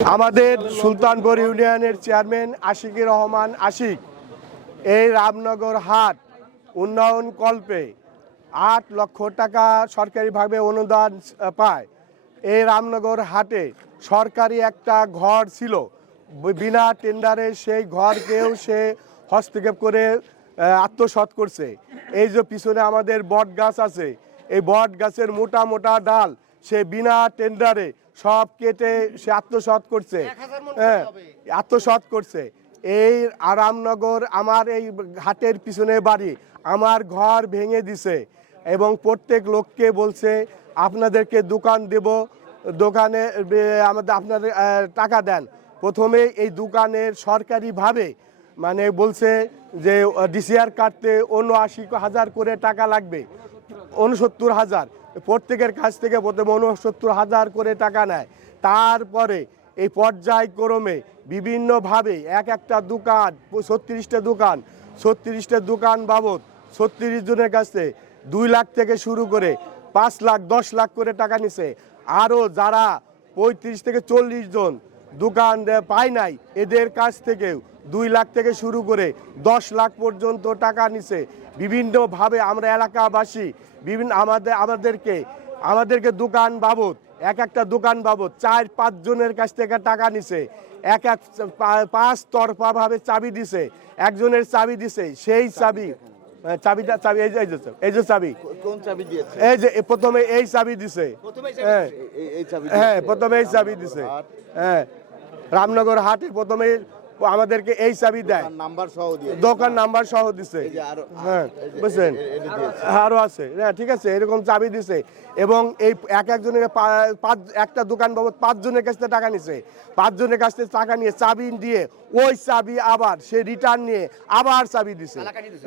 আমাদের সুলতানপুর ইউনিয়নের চেয়ারম্যান আশিকুর রহমান আশিক এই রামনগর হাট উন্নয়ন কল্পে ৮ লক্ষ টাকা সরকারিভাবে অনুদান পায়। এই রামনগর হাটে সরকারি একটা ঘর ছিল, বিনা টেন্ডারে সেই ঘরকেও সে হস্তক্ষেপ করে আত্মসাৎ করছে। এই যে পিছনে আমাদের বট গাছ আছে, এই বট গাছের মোটা মোটা ডাল সে বিনা টেন্ডারে সব কেটে সে আত্মসাৎ করছে। আত্মসাৎ করছে। এই রামনগর আমার এই হাটের পিছনে বাড়ি, আমার ঘর ভেঙে দিছে এবং প্রত্যেক লোককে বলছে আপনাদেরকে দোকান দেব, দোকানে আমাদের আপনাদের টাকা দেন। প্রথমে এই দোকানের সরকারিভাবে মানে বলছে যে ডিসিআর কাটতে ৭৯,০০০ করে টাকা লাগবে, ৬৯,০০০। প্রত্যেকের কাছ থেকে প্রথমে ৬৯,০০০ করে টাকা নেয়। তারপরে এই পর্যায়ক্রমে বিভিন্নভাবে একটা দোকান 36টা দোকান বাবদ 36 জনের কাছে 2 লাখ থেকে শুরু করে 5 লাখ 10 লাখ করে টাকা নিছে। আরও যারা 35 থেকে 40 জন দোকান পায় নাই এদের কাছ থেকে 2 লাখ থেকে শুরু করে 10 লাখ পর্যন্ত টাকা নিছে। বিভিন্নভাবে আমরা এলাকাবাসী আমাদেরকে দোকান বাবদ একটা দোকান বাবদ 4-5 জনের কাছ থেকে টাকা নিছে। 5 তরফাভাবে চাবি দিছে, একজনের চাবি দিছে, সেই চাবি এই যে চাবি কোন চাবি দিয়েছে? এই যে প্রথমে এই চাবি দিছে, প্রথমে এই চাবি দিছে। হ্যাঁ, রামনগর হাটে প্রথমে আমাদেরকে এই চাবি দেয়, দোকান নাম্বার সহ দিছে। হ্যাঁ, বুঝছেন, আরো আছে। হ্যাঁ, ঠিক আছে, এরকম চাবি দিছে এবং এই একজনের একটা দোকান বাবদ 5 জনের কাছ থেকে টাকা নিছে। 5 জনের কাছ থেকে টাকা নিয়ে চাবি দিয়ে ওই চাবি আবার সে রিটার্ন নিয়ে আবার চাবি দিছে,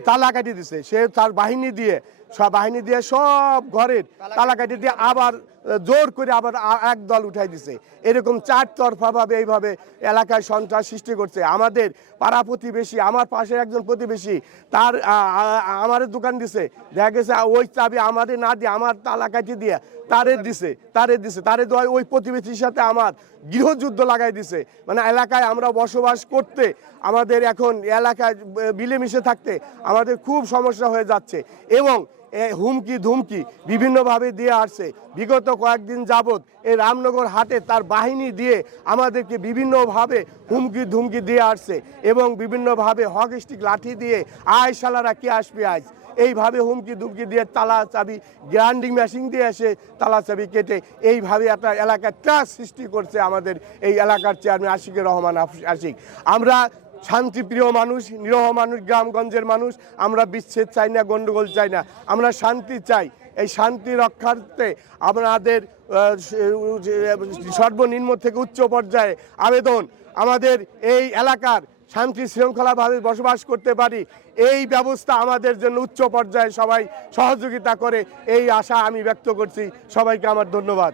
তালা কাটি দিছে। সে তার বাহিনী দিয়ে সব ঘরের তালা কাটি দিয়ে আবার জোর করে আবার এক দল উঠাই দিছে। এরকম 4 তরফাভাবে এইভাবে এলাকায় সন্ত্রাস সৃষ্টি করছে। আমাদের পাড়া প্রতিবেশী, আমার পাশের একজন প্রতিবেশী, তার আমাদের দোকান দিছে, দেখা গেছে ওই চাবি আমাদের না দিয়ে আমার তালা কাটি দিয়ে তারে দেওয়া ওই প্রতিবেশীর সাথে আমার গৃহযুদ্ধ লাগাই দিছে। মানে এলাকায় আমরা বসবাস করতে, আমাদের এখন এলাকায় মিলেমিশে থাকতে আমাদের খুব সমস্যা হয়ে যাচ্ছে এবং হুমকি ধুমকি বিভিন্নভাবে দিয়ে আসছে। বিগত কয়েকদিন যাবৎ এই রামনগর হাটে তার বাহিনী দিয়ে আমাদেরকে বিভিন্নভাবে হুমকি ধুমকি দিয়ে আসছে এবং বিভিন্নভাবে হক স্টিক লাঠি দিয়ে আয় শালারা কে আসবে আজ, এইভাবে হুমকি ধুমকি দিয়ে তালা চাবি গ্রাইন্ডিং মেশিন দিয়ে এসে তালা চাবি কেটে এইভাবে একটা এলাকার ত্রাস সৃষ্টি করছে আমাদের এই এলাকার চেয়ারম্যান আশিকুর রহমান আশিক। আমরা শান্তিপ্রিয় মানুষ, নিরহ মানুষ, গ্রামগঞ্জের মানুষ। আমরা বিচ্ছেদ চাই না, গণ্ডগোল চাই না, আমরা শান্তি চাই। এই শান্তি রক্ষার্থে আমাদের সর্বনিম্ন থেকে উচ্চ পর্যায়ে আবেদন, আমাদের এই এলাকার শান্তি শৃঙ্খলাভাবে বসবাস করতে পারি, এই ব্যবস্থা আমাদের জন্য উচ্চ পর্যায়ে সবাই সহযোগিতা করে এই আশা আমি ব্যক্ত করছি। সবাইকে আমার ধন্যবাদ।